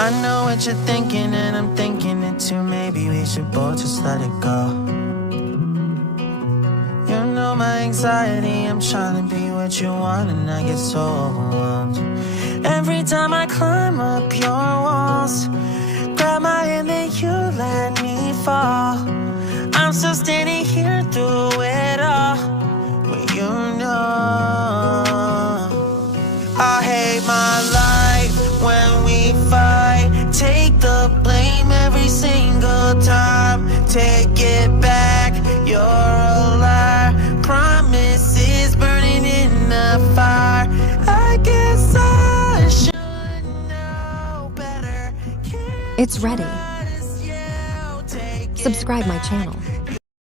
I know what you're thinking, and I'm thinking it too. Maybe we should both just let it go. You know my anxiety, I'm trying to be what you want, and I get so overwhelmed. Every time I climb up your walls, grab my hand and you let me fall. I'm still standing here through it all, when you know I hate my life when we fight. Take the blame every single time. Take it back, you're a liar. Promises burning in the fire. I guess I should know better. It's ready. Subscribe my channel.